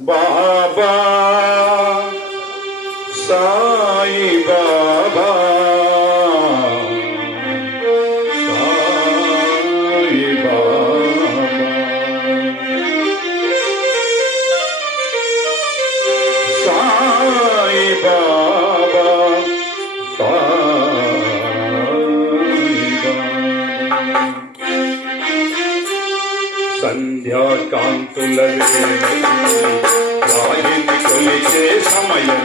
Baba Sai Baba Bye. సంధ్యాకాంతుల రాయిని కొలిచే సమయం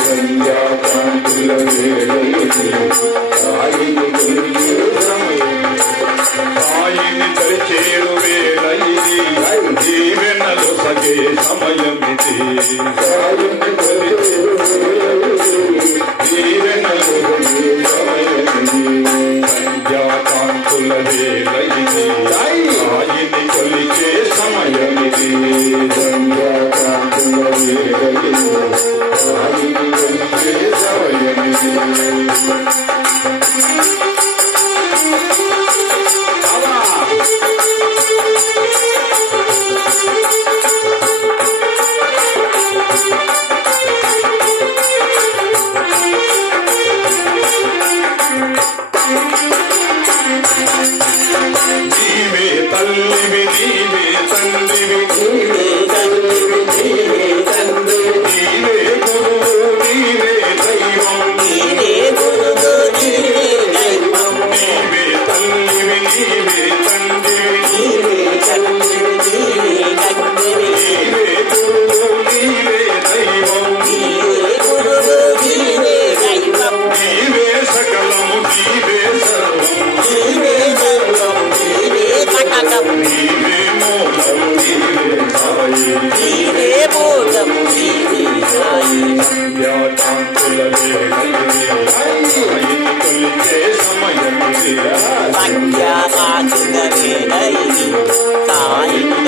సంధ్యాకాంతుల రాయిని కొలిచే సమయం రాయిని తరిచేరు వేళ జీవెనలో సగే సమయం వేళ పంచాకాండ వేదయి కాళిని